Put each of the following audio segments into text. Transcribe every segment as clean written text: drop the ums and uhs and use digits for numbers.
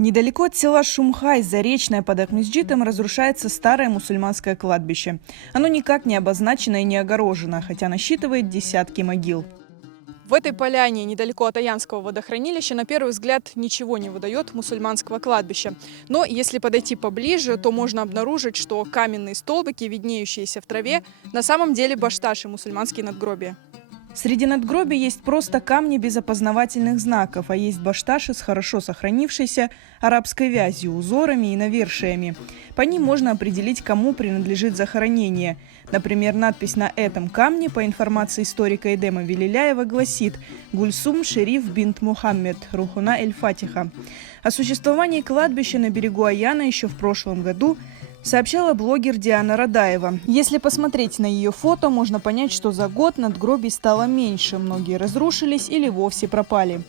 Недалеко от села Шумхай, Заречное под Акмесджитом, разрушается старое мусульманское кладбище. Оно никак не обозначено и не огорожено, хотя насчитывает десятки могил. В этой поляне, недалеко от Аянского водохранилища, на первый взгляд ничего не выдает мусульманского кладбища. Но если подойти поближе, то можно обнаружить, что каменные столбики, виднеющиеся в траве, на самом деле башташи, мусульманские надгробия. Среди надгробий есть просто камни без опознавательных знаков, а есть башташи с хорошо сохранившейся арабской вязью, узорами и навершиями. По ним можно определить, кому принадлежит захоронение. Например, надпись на этом камне, по информации историка Эдема Велиляева, гласит «Гульсум Шериф бинт Мухаммед, Рухуна эль-Фатиха». О существовании кладбища на берегу Аяна еще в прошлом году сообщала блогер Диана Радаева. Если посмотреть на ее фото, можно понять, что за год надгробий стало меньше. Многие разрушились или вовсе пропали.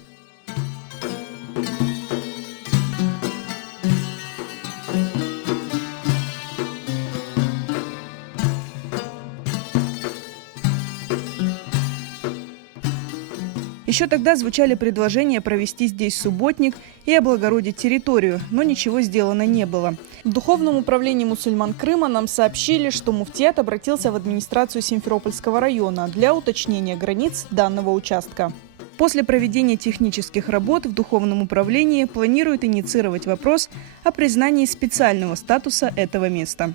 Еще тогда звучали предложения провести здесь субботник и облагородить территорию, но ничего сделано не было. В Духовном управлении мусульман Крыма нам сообщили, что муфтият обратился в администрацию Симферопольского района для уточнения границ данного участка. После проведения технических работ в Духовном управлении планируют инициировать вопрос о признании специального статуса этого места.